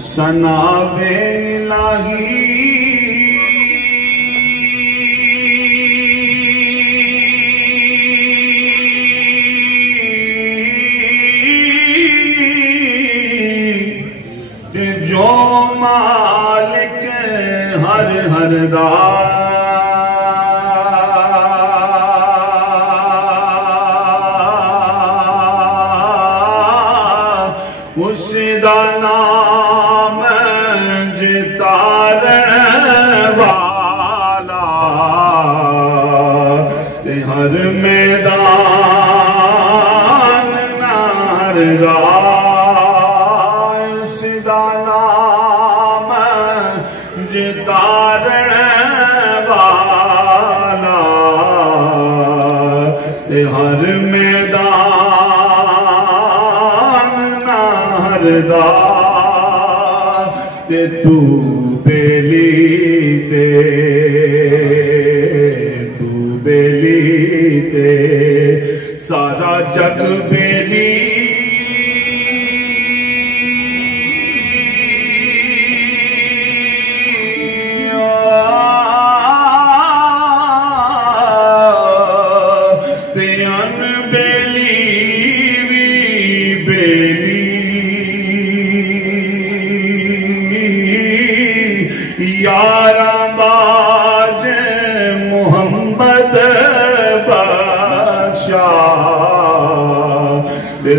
سناوے الہی جو مالک ہر دا اس دا نام والا ہر میدان ناردا اس دا نام جتارن والا ہر میدان ناردا تو بیلی تے سارا جگ بیلی تے ان بیلی وی بیلی یارا باج محمد بخش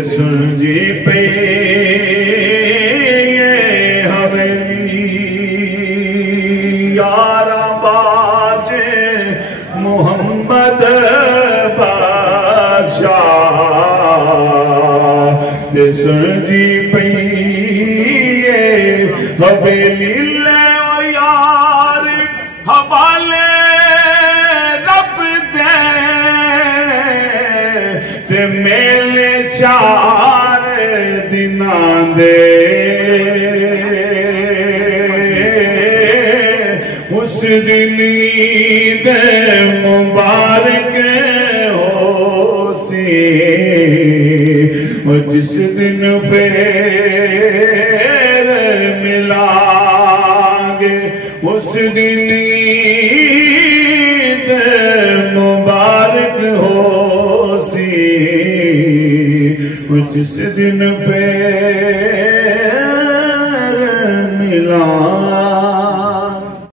سن جی پہ حویلی یارا باج محمد بخش سن جی پہ حویلی حوالے رب دے تے میلے چار دناں دے اس دن عید مبارک ہو سی جس دن پھر ملائیں گے اس دن عید مبارک ہو سی جس دن پھر